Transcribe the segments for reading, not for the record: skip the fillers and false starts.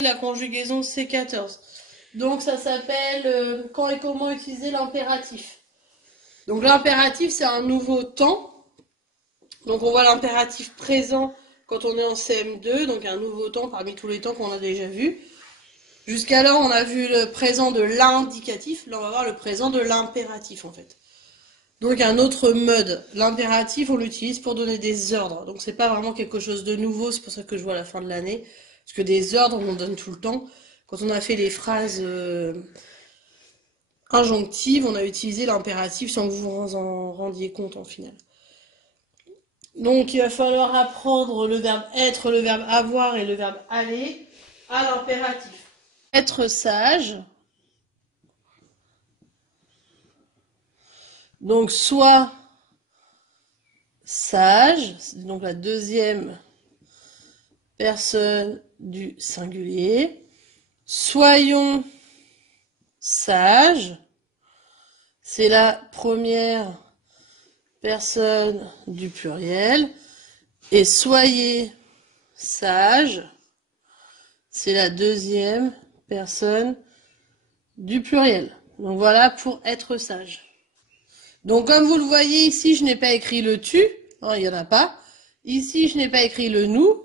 La conjugaison C14. Donc ça s'appelle quand et comment utiliser l'impératif. Donc l'impératif c'est un nouveau temps. Donc on voit l'impératif présent quand on est en CM2, donc un nouveau temps parmi tous les temps qu'on a déjà vus. Jusqu'alors on a vu le présent de l'indicatif, là on va voir le présent de l'impératif en fait. Donc un autre mode, l'impératif on l'utilise pour donner des ordres. Donc c'est pas vraiment quelque chose de nouveau, c'est pour ça que je vois à la fin de l'année. Parce que des ordres on en donne tout le temps. Quand on a fait les phrases injonctives, on a utilisé l'impératif sans que vous en rendiez compte en final. Donc il va falloir apprendre le verbe être, le verbe avoir et le verbe aller à l'impératif. Être sage. Donc sois sage, c'est donc la deuxième personne du singulier. Soyons sages, c'est la première personne du pluriel. Et soyez sages, c'est la deuxième personne du pluriel. Donc voilà pour être sage. Donc comme vous le voyez ici, je n'ai pas écrit le tu, hein, il n'y en a pas. Ici, je n'ai pas écrit le nous.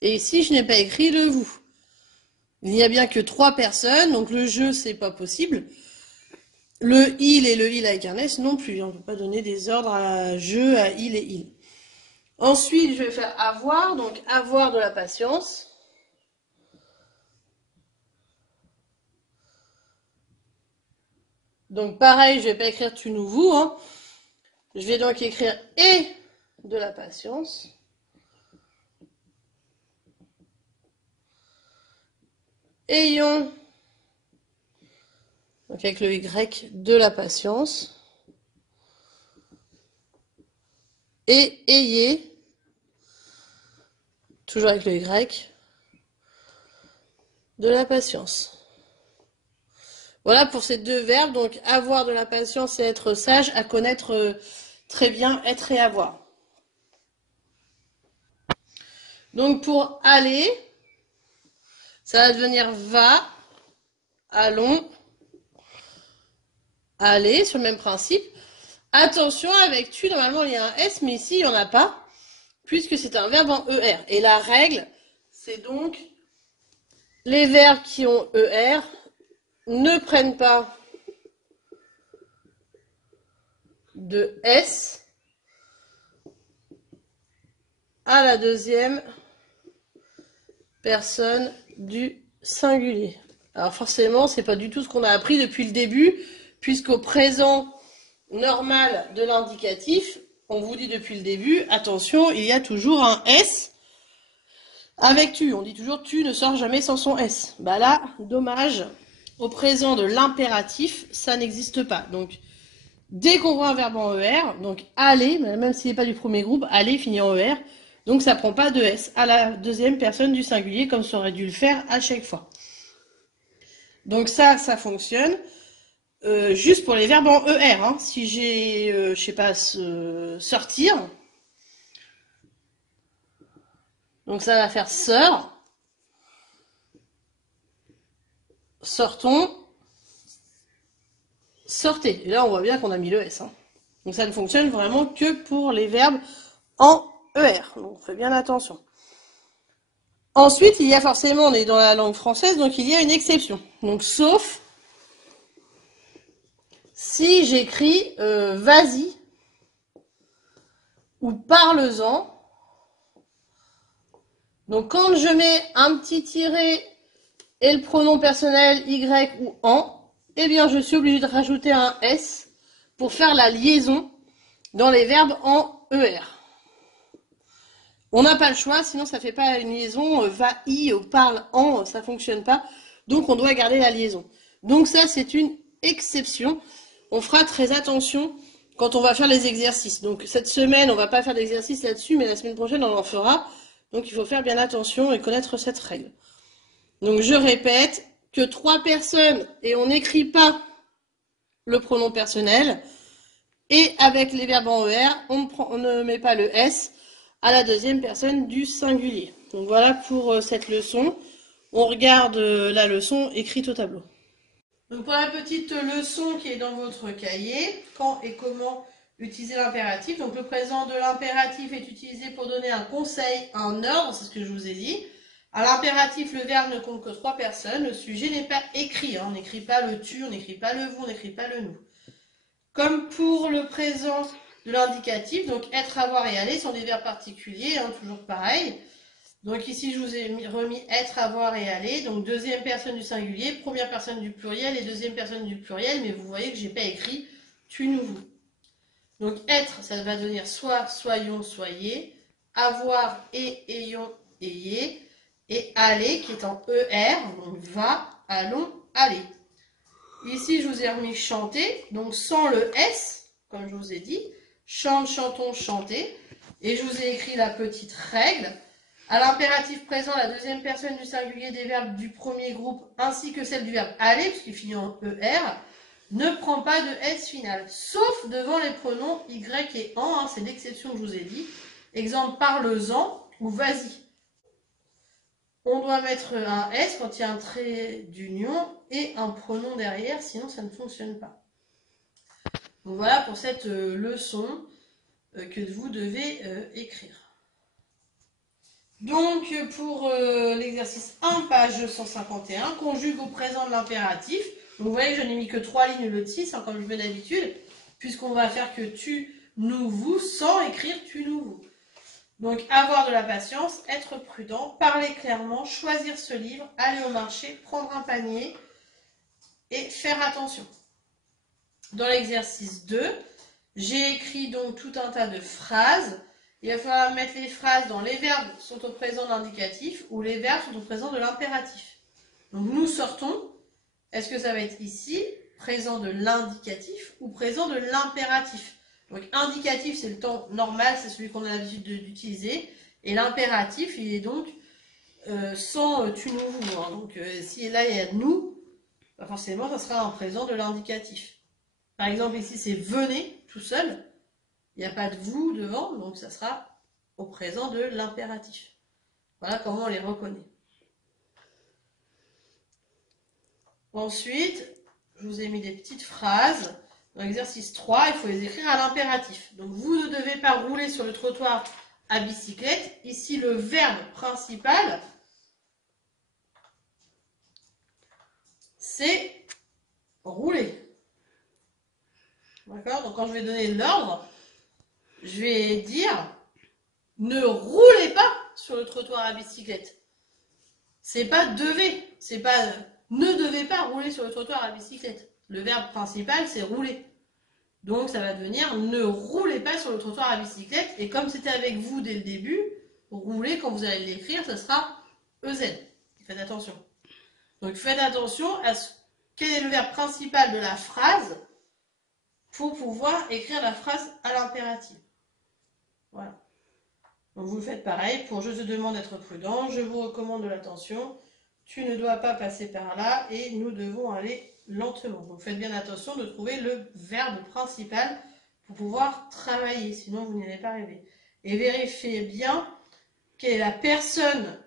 Et ici, je n'ai pas écrit le vous. Il n'y a bien que 3 personnes, donc le je, c'est pas possible. Le il et le il avec un s non plus. On ne peut pas donner des ordres à je, à il et il. Ensuite, je vais faire avoir, donc avoir de la patience. Donc pareil, je vais pas écrire tu, nous, vous. Hein. Je vais donc écrire et de la patience. Ayons, donc avec le y, de la patience. Et ayez, toujours avec le y, de la patience. Voilà pour ces deux verbes, donc avoir de la patience et être sage, à connaître très bien être et avoir. Donc pour aller, ça va devenir va, allons, aller, sur le même principe. Attention, avec tu, normalement il y a un S, mais ici il n'y en a pas, puisque c'est un verbe en ER. Et la règle, c'est donc les verbes qui ont ER ne prennent pas de S à la deuxième personne du singulier. Alors forcément, c'est pas du tout ce qu'on a appris depuis le début, puisqu'au présent normal de l'indicatif, on vous dit depuis le début, attention, il y a toujours un S avec tu. On dit toujours tu ne sort jamais sans son S. Bah là, dommage, au présent de l'impératif, ça n'existe pas. Donc, dès qu'on voit un verbe en ER, donc aller, même s'il n'est pas du premier groupe, aller finit en ER, donc ça prend pas de S à la deuxième personne du singulier comme ça aurait dû le faire à chaque fois. Donc ça fonctionne juste pour les verbes en ER. Hein. Si j'ai, je sais pas, sortir, donc ça va faire sort, sortons, sortez. Et là on voit bien qu'on a mis le S. Hein. Donc ça ne fonctionne vraiment que pour les verbes en ER. Donc faites bien attention. Ensuite, il y a forcément, on est dans la langue française, donc il y a une exception. Donc sauf si j'écris vas-y ou parle-en. Donc quand je mets un petit tiret et le pronom personnel y ou en, eh bien je suis obligée de rajouter un s pour faire la liaison dans les verbes en ER. On n'a pas le choix, sinon ça ne fait pas une liaison va-i ou parle-en, ça ne fonctionne pas. Donc on doit garder la liaison. Donc ça c'est une exception. On fera très attention quand on va faire les exercices. Donc cette semaine on ne va pas faire d'exercice là-dessus, mais la semaine prochaine on en fera. Donc il faut faire bien attention et connaître cette règle. Donc je répète que 3 personnes et on n'écrit pas le pronom personnel. Et avec les verbes en ER, on ne met pas le S à la deuxième personne du singulier. Donc voilà pour cette leçon. on regarde la leçon écrite au tableau. Donc pour la petite leçon qui est dans votre cahier, quand et comment utiliser l'impératif. Donc le présent de l'impératif est utilisé pour donner un conseil, un ordre, c'est ce que je vous ai dit. À l'impératif, le verbe ne compte que 3 personnes. Le sujet n'est pas écrit. On n'écrit pas le tu, on n'écrit pas le vous, on n'écrit pas le nous. Comme pour le présent de l'indicatif, donc être, avoir et aller sont des verbes particuliers, toujours pareil. Donc ici, je vous ai remis être, avoir et aller. Donc deuxième personne du singulier, première personne du pluriel et deuxième personne du pluriel. Mais vous voyez que j'ai pas écrit tu, nous, vous. Donc être, ça va devenir soit, soyons, soyez. Avoir et ayons, ayez. Et aller qui est en ER, donc va, allons, allez. Ici, je vous ai remis chanter, donc sans le S, comme je vous ai dit. Chante, chantons, chanter. Et je vous ai écrit la petite règle. À l'impératif présent, la deuxième personne du singulier des verbes du premier groupe, ainsi que celle du verbe aller, puisqu'il finit en ER, ne prend pas de S final, sauf devant les pronoms Y et en, c'est l'exception que je vous ai dit. Exemple, parle-en ou vas-y. On doit mettre un S quand il y a un trait d'union et un pronom derrière, sinon ça ne fonctionne pas. Donc voilà pour cette leçon que vous devez écrire. Donc pour l'exercice 1, page 151, conjugue au présent de l'impératif. Vous voyez que je n'ai mis que 3 lignes au lieu de 6, comme je fais d'habitude, puisqu'on va faire que tu, nous, vous, sans écrire tu, nous, vous. Donc, avoir de la patience, être prudent, parler clairement, choisir ce livre, aller au marché, prendre un panier et faire attention. Dans l'exercice 2, j'ai écrit donc tout un tas de phrases. Il va falloir mettre les phrases dans les verbes sont au présent de l'indicatif ou les verbes sont au présent de l'impératif. Donc, nous sortons. Est-ce que ça va être ici, présent de l'indicatif ou présent de l'impératif? Donc, indicatif, c'est le temps normal, c'est celui qu'on a l'habitude d'utiliser. Et l'impératif, il est donc sans tu, nous, vous. Hein. Donc, si là, il y a nous, bah forcément, ça sera un présent de l'indicatif. Par exemple, ici, c'est venez, tout seul. Il n'y a pas de vous devant, donc ça sera au présent de l'impératif. Voilà comment on les reconnaît. Ensuite, je vous ai mis des petites phrases. Dans l'exercice 3, il faut les écrire à l'impératif. Donc, vous ne devez pas rouler sur le trottoir à bicyclette. Ici, le verbe principal, c'est rouler. D'accord? Donc, quand je vais donner l'ordre, je vais dire ne roulez pas sur le trottoir à bicyclette. C'est pas devez. C'est pas ne devez pas rouler sur le trottoir à bicyclette. Le verbe principal, c'est rouler. Donc, ça va devenir ne roulez pas sur le trottoir à bicyclette. Et comme c'était avec vous dès le début, rouler, quand vous allez l'écrire, ça sera EZ. Faites attention. Donc, faites attention à quel est le verbe principal de la phrase pour pouvoir écrire la phrase à l'impératif. Voilà. Donc, vous faites pareil pour je te demande d'être prudent, je vous recommande de l'attention, tu ne dois pas passer par là et nous devons aller lentement. Donc faites bien attention de trouver le verbe principal pour pouvoir travailler, sinon vous n'y allez pas arriver. Et vérifiez bien quelle est la personne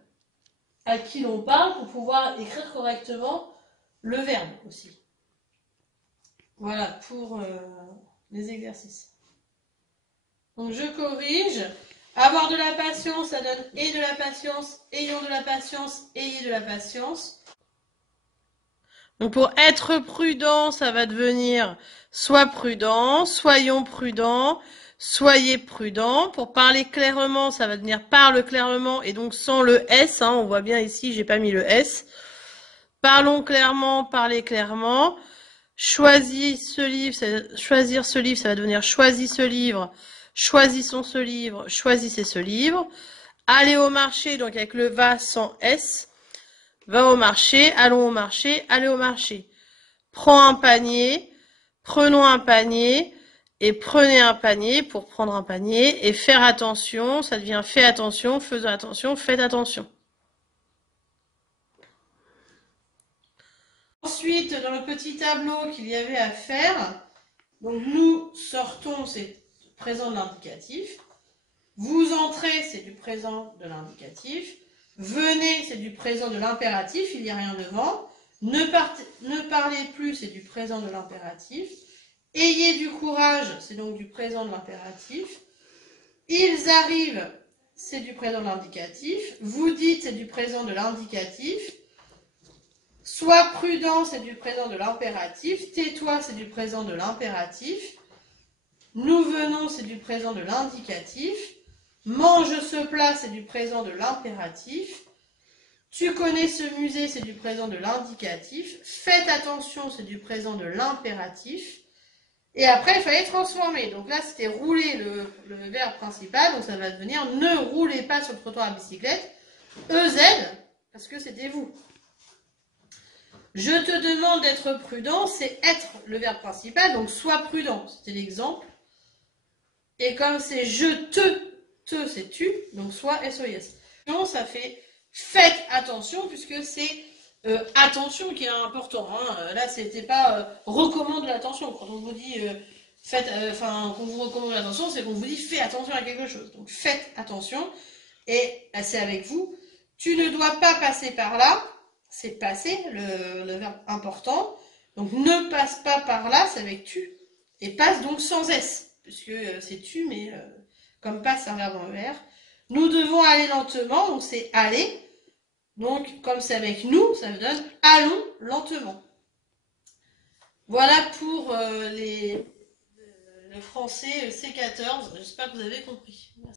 à qui l'on parle pour pouvoir écrire correctement le verbe aussi. Voilà pour les exercices. Donc je corrige. Avoir de la patience, ça donne et de la patience, ayons de la patience, ayez de la patience. Donc pour être prudent, ça va devenir sois prudent, soyons prudents, soyez prudents. Pour parler clairement, ça va devenir parle clairement et donc sans le S. On voit bien ici, j'ai pas mis le S. Parlons clairement, parlez clairement. Choisir ce livre, ça va devenir choisis ce livre. Choisissons ce livre, choisissez ce livre. Aller au marché, donc avec le va sans S. Va au marché, allons au marché, allez au marché. Prends un panier, prenons un panier et prenez un panier pour prendre un panier. Et faire attention, ça devient fais attention, faisons attention, faites attention. Ensuite, dans le petit tableau qu'il y avait à faire, donc nous sortons, c'est présent de l'indicatif. Vous entrez, c'est du présent de l'indicatif. Venez, c'est du présent de l'impératif, il n'y a rien devant. Ne parlez plus, c'est du présent de l'impératif. Ayez du courage, c'est donc du présent de l'impératif. Ils arrivent, c'est du présent de l'indicatif. Vous dites, c'est du présent de l'indicatif. Sois prudent, c'est du présent de l'impératif. Tais-toi, c'est du présent de l'impératif. Nous venons, c'est du présent de l'indicatif. Mange ce plat, c'est du présent de l'impératif. Tu connais ce musée, c'est du présent de l'indicatif. Faites attention, c'est du présent de l'impératif. Et après, il fallait transformer. Donc là, c'était rouler le verbe principal. Donc ça va devenir ne roulez pas sur le trottoir à bicyclette. EZ, parce que c'était vous. Je te demande d'être prudent, c'est être le verbe principal. Donc sois prudent, c'était l'exemple. Et comme c'est je te c'est tu, donc sois SOS. Ça fait faites attention, puisque c'est attention qui est important. Hein. Là, c'était pas recommande l'attention. Quand on vous dit quand on vous recommande l'attention, c'est qu'on vous dit fais attention à quelque chose. Donc faites attention, et c'est avec vous. Tu ne dois pas passer par là, c'est passer, le verbe important. Donc ne passe pas par là, c'est avec tu. Et passe donc sans S, puisque c'est tu, mais comme passe, c'est un verbe en ER. Nous devons aller lentement, donc c'est aller. Donc, comme c'est avec nous, ça me donne allons lentement. Voilà pour le français C14. J'espère que vous avez compris. Merci.